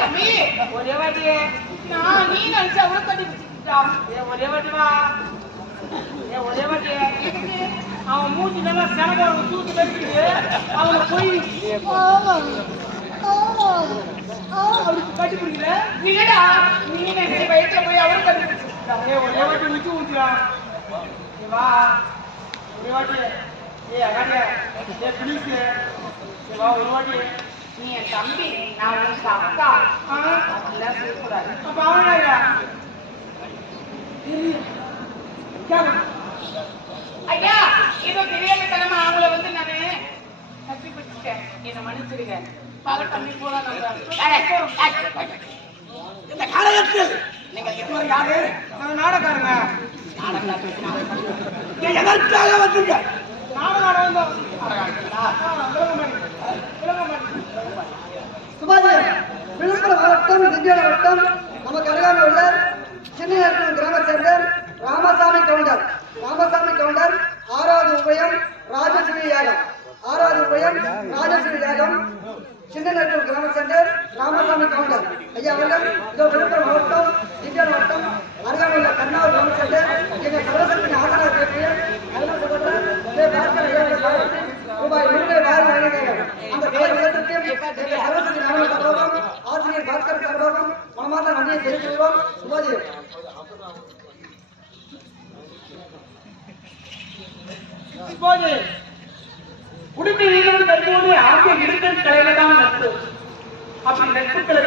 தம்பி ஒரே வாட்டி நான் நீ நினைச்சா கூட கட்டி பிடிச்சிட்டா ஒரே வாட்டி வா ஒரே வாட்டி அவன் மூச்சு நல்லா செலவு தூத்து கட்டிட்டு அவனை போய் அவருக்கு கட்டி பிடிக்கல நீடா நீ நினைச்ச வயிற்ற போய் அவரும் கட்டி பிடிச்சிட்டா ஒரே வாட்டி ஊற்றி ஊத்துறான் வா ஒரே வாட்டி அகாடியா ப்ளீஸ் வா ஒரு வாட்டி நீ என் தம்பி நான் உனக்கு அக்கா அப்படிலாம் சொல்லக்கூடாது அப்ப அவனாயா ஐயா ஏதோ தெரியாமத்தனமா அவங்கள வந்து நானு தப்பி பிடிச்சிட்டேன் என்ன மன்னிச்சிருங்க பக தம்பி போல இந்த காலகட்டத்தில் நீங்க எதுவும் யாரு நாடகாரங்க எதற்காக வந்தீங்க சுபாஜி விழுப்புரம் மாவட்டம் திண்டிவனம் வட்டம் நமக்கு அருகாமல் உள்ள சின்ன கிராம சேர்ந்தர் ராமசாமி கவுண்டர் 6வது உபயம் ராஜஸ்ரீ யாகம் 6வது உபயம் ராஜஸ்ரீ யாகம் சின்ன கிராம சேர்ந்தர் ராமசாமி கவுண்டர் ஐயா அவர்கள் இதோ விழுப்புரம் மாவட்டம் திண்டிவனம் வட்டம் அருகாமல் உள்ள கண்ணாவூர் கிராம சேர்ந்தர் எங்கள் சர்வசக்தி ஆசனார் பேசிய நல்ல சகோதரர் ரூபாய் 100 வழங்குகிறார்கள். அந்த பெயர் விதத்திற்கு சர்வசக்தி நாம சார்பாகவும் ஆசிரியர் பாஸ்கர் சார்பாகவும் மனமார்ந்த நன்றியை தெரிவித்துள்ளோம். சுபாஜி இப்போது உடுப்பி வீடு கருப்போடு ஆகிய இருக்கிற கலையில தான் நட்பு அப்படி நட்புகள்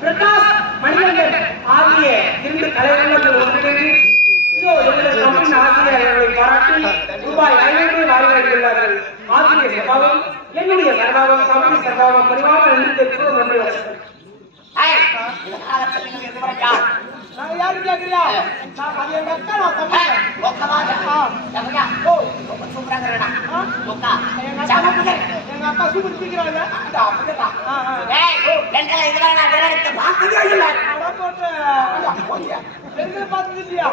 பிரகாஷ் மணிகண்டன் ஆகிய 2 கலைவர்கள் ஒன்றிணைந்து ஆசிரியர்களை பாராட்டி ரூபாய் 500 வாழ்வார்கள். ஆசிரியர் சபாவும் என்னுடைய சர்வாவும் கம்பெனி சர்வாவும் பரிவாக யாரு கேக்குறியா அது எங்க அக்கா நான் தம்பி எங்க அக்கா சூப்பர் பிடிக்கிறாங்க பெண்களை பார்த்தது இல்லையா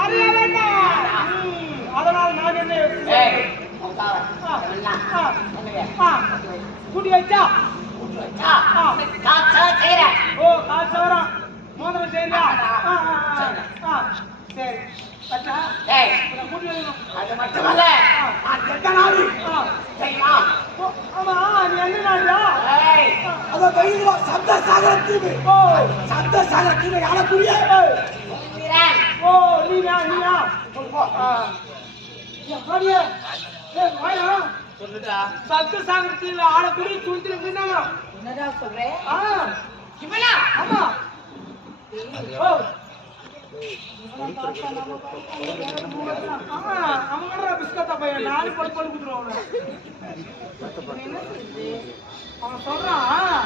மறைய வேண்டாம் அதனால் நான் என்ன கூட்டி வச்சா ஓ காசவரம் மோதிரம் செய்யறியா சரி அது மட்டுமல்ல சப்த சாகர தீவு சப்த சாகர தீவை ஆளக்கூடிய ஓ நீயா நீயா சப்த சாகர தீவை ஆளக்கூடிய துணித்துல என்னடா சொல்றேன் இவனா ஆமா ஓ பிஸ்கட்டா பையன் நாலு பழு பழு குடுத்துருவான் அவன் சொல்றான்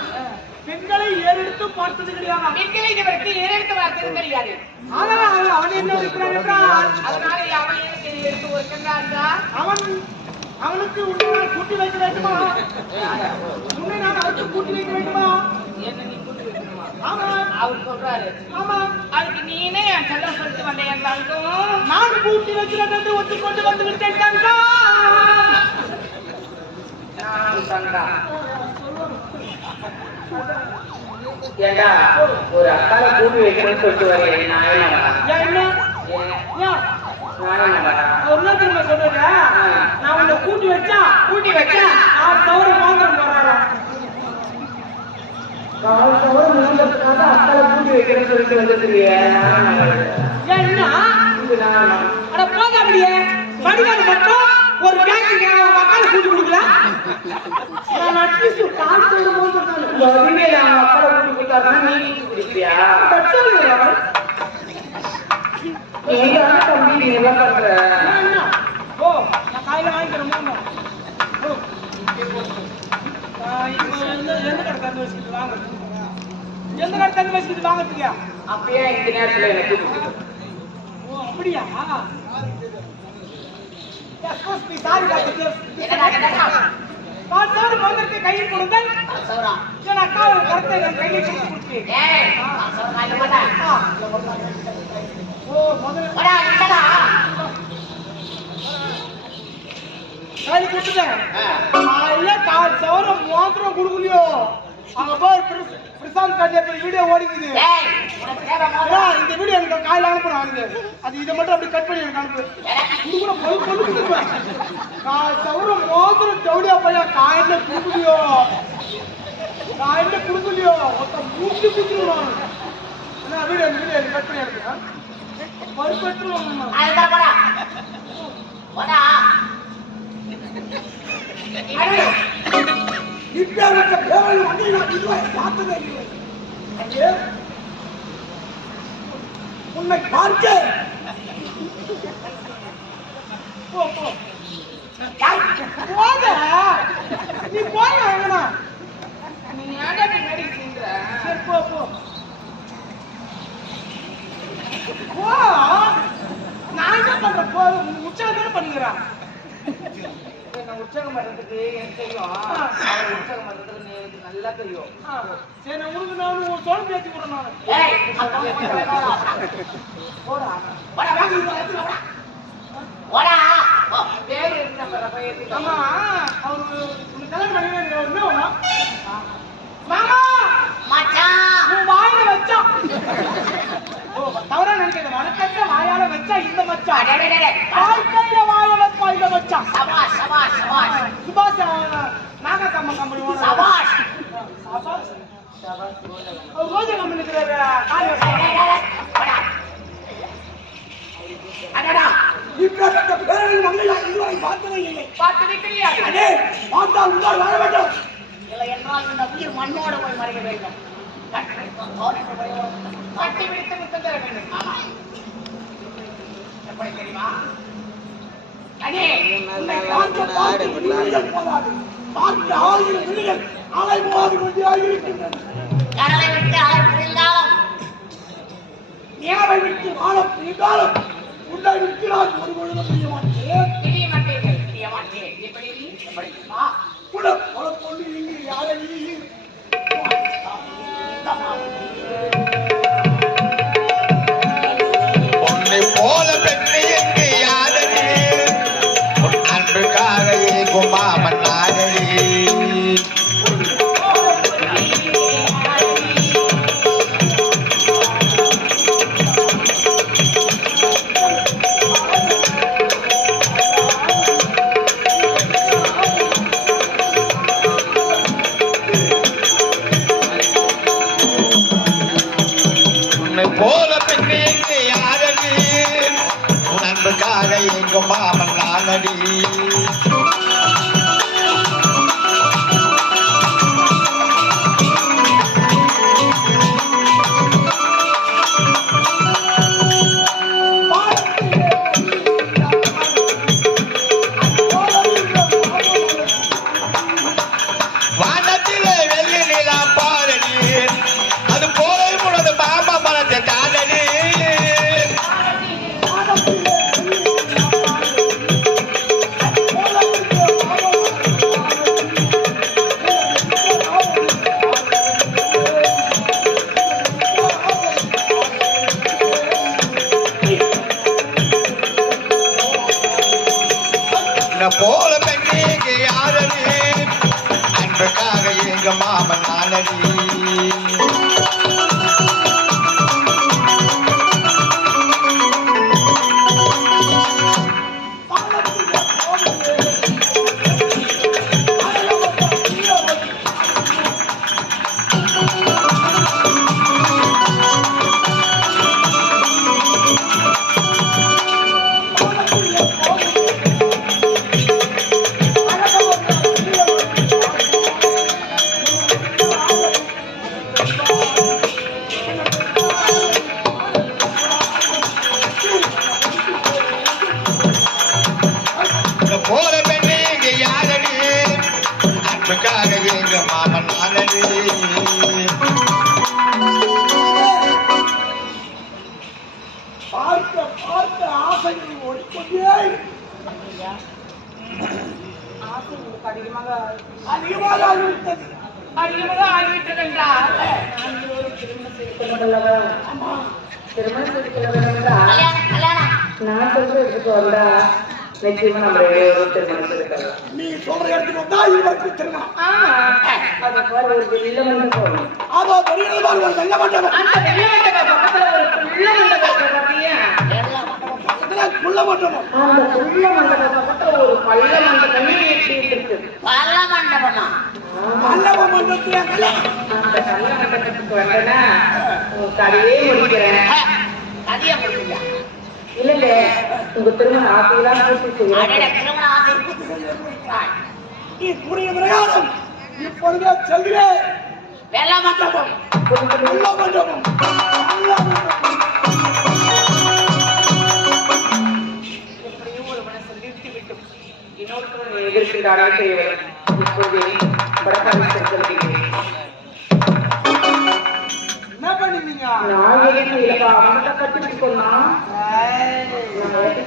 பெண்களை ஏறெடுத்து பார்த்தது கிடையாது பெண்களை இதுவரைக்கு ஏறெடுத்து பார்த்தது கிடையாது அவன் என்ன இருக்கிறான் என்றால் அதனால அவன் எடுத்து ஒருக்கின்றான் அவனுக்கு உன்னை நான் கூட்டி வைக்க வேண்டுமா உன்னை நான் அவருக்கு கூட்டி வைக்க வேண்டுமா என்ன நீ கூட்டி வைக்கணுமா ஆமா அவர் சொல்றாரு ஆமா அதுக்கு நீனே என் செல்ல சொல்லிட்டு வந்தேன் தங்கம் நான் கூட்டி வைக்கிறேன் என்று ஒத்துக்கொண்டு வந்து விட்டேன் தங்கம் ஏண்டா ஒரு அக்கால கூட்டி வைக்கிறேன்னு சொல்லிட்டு வரேன் நான் உன்னை கூட்டி வச்சா 6,000 வாங்குறேன் அக்கால கூட்டி வைக்கிறேன்னு சொல்லிட்டு வந்துருக்கிய போக அப்படியே படிக்காது மட்டும் ஒரு பேங்க்கு அக்கால கூட்டி கொடுக்கல அக்கால கூட்டி கொடுத்தாருன்னா நீ குடிப்பியா தம்பி நீ எல்லாம் பண்ற ஓ நான் காலையில வாங்கிக்கிறேன் எந்த கடை தந்து வச்சுக்கிட்டு வாங்க எந்த கடை தந்து வச்சுக்கிட்டு வாங்கறதுக்கா அப்பயே இந்த நேரத்துல எனக்கு ஓ அப்படியா சாரி கால் சவர மோதிரத்தை கையில் கொடுங்கள். என் அக்கா கருத்தை என் கையில் கொடுத்து ஓ முதல்ல கையில் கொடுத்துட்டேன். இல்ல கால் சவர மோதிரம் கொடுக்கலையோ அங்க போய் பிரசாந்த் கல்யாணம் வீடியோ ஓடிக்குது. இந்த வீடியோ எனக்கு காலையில் அனுப்புறாங்க. அது இதை மட்டும் அப்படி கட் பண்ணி எனக்கு அனுப்பு. இது கூட பொழுதுவேன். கால் சவர மோதிரம் ஜவுடியா பையன் காயில கொடுக்கலையோ ஒருத்த மூச்சு குத்துருவான். வீடியோ கட் பண்ணி அனுப்புறேன். பருப்பெற்று இப்பேற்பட்ட பேரை வந்து நான் இதுவரை பார்த்ததே இல்லை. உன்னை பார்க்க நீ போய் வாங்கண்ணா. நீ ஏன்டா பின்னாடி சீங்கிற? சரி போ நான் என்ன பண்றேன்? போ உற்சாகம் தானே பண்ணுகிறான். உற்சாகம் பண்றதுக்கு எனக்கு தெரியும். உற்சாகம் பண்றதுக்கு எனக்கு நல்லா தெரியும். சரி நான் உனக்கு நான் ஒரு சோழ பேச்சு கூட நான் ஆமா அவரு உனக்கு கல்யாணம் பண்ணி மாமா உன் வாயில வச்சான். தவறா நினைக்கிறேன். வணக்கத்தை வாயால வச்சா இந்த மச்சான், வாழ்க்கையில வாய வச்சா இந்த மச்சான். சுபாஷ் நாகக்கம்ம கம்பெனி ரோஜா கம்பெனி பார்த்ததே கிடையாது. பார்த்தால் உங்களால் வாழ வேண்டும். இல்லை என்றால் இந்த உயிர் மண்ணோடு போய் மறைய வேண்டும். கட்டி பிடித்து முத்தம் தர வேண்டும். ஆமா எப்படி தெரியுமா? அடே உன்னை பார்க்க போதாது. பார்க்க 1000 விழிகள் அலை மோதி கொண்டே இருக்கின்றன. கடலை விட்டு அலை புரிந்தாலும் நியாவை விட்டு வாழ புரிந்தாலும் உன்னை விட்டு நான் ஒரு பொழுதும் செய்ய மாட்டேன். எப்படி தெரியுமா? கூட பல பொண்ணு இங்கு யாரையும் உன்னை போல பெற்று எங்கு யாரடி அன்புக்காக ஏகுமா மன்னாரடி. போல பெண்ணு எங்கே யாரடி உன் அன்புக்காக எங்கும் மாமன் நானடி. வானத்திலே வெள்ளி நிலா பாரடி அது போல உனது மாமா மனத்தை தானடி. போல பெண்ணீங்க யாரடி அன்புக்காக எங்க மாமன் நானடி. அதிகமாக ஆகிவிட்டது. அதிகமாக ஆகிவிட்டது என்றால் நான் இருவரும் திருமணம் செய்து கொள்ளவல்லவா? ஆமா, திருமணம் செய்து கொள்ள வேண்டும் என்றால் நான் சொல்ற இடத்துக்கு வந்தா நிச்சயமா நம்ம திருமணம் செய்துக்கலாம். நீ சொல்ற இடத்துக்கு வந்தா இவருக்கு திருமணம். ஆமா, அதை போல ஒரு வெள்ள மண்டபம் போகணும். அதோ தெரியுது பாரு, ஒரு வெள்ள மண்டபம். அந்த வெள்ள மண்டபம் பக்கத்துல ஒரு புள்ள மண்டபம் பார்த்தியா? பக்கத்துல புள்ள மண்டபம். அந்த புள்ள மண்டபம் பக்கத்துல ஒரு பள்ள மண்டபம் இருக்கு. பல்ல மண்டபமா? மண்டப மண்டபத்துல அந்த பள்ள மண்டபத்துக்கு வந்தனா கதையே முடிக்கிறேன். கதையா முடியல. இல்ல உங்க திருமண ஆசையெல்லாம் பூர்த்தி செய்யணும். திருமண ஆசை நீ கூறிய பிரகாரம் இப்பொழுதே செல்கிறேன். வெள்ள மண்டபம். புள்ள மண்டபம். எப்படியும் ஒரு மனசை நிறுத்தி விட்டு இன்னொருத்தர் எதிர்க்கிறாரா செய்வேன். இப்போது படப்பாடி செலுத்துகிறேன். என்ன பண்ணுவீங்க? நான் எதுவும் இல்லப்பா, அவன்கிட்ட கட்டிட்டு சொன்னா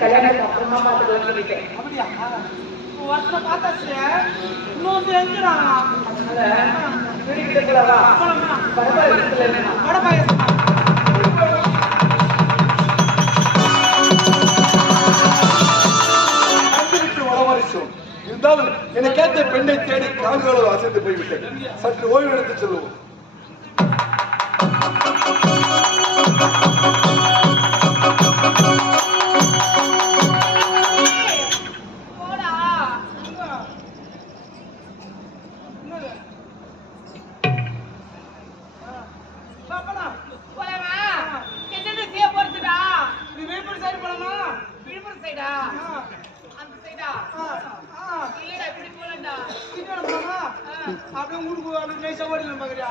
கல்யாணத்துக்கு அப்புறமா பார்த்து சொல்லிட்டேன். அப்படியா? ஒருத்தனை பார்த்தாச்சு, இன்னொன்று எங்கிறாங்க. இருந்தாலும் என்னை கேட்ட பெண்ணை தேடி கால்களவு அசைந்து போய்விட்டது. சற்று ஓய்வு எடுத்து செல்லுவோம். அப்படியே ஊருக்கு நைசா ஓடிலாம் பாக்குறியா?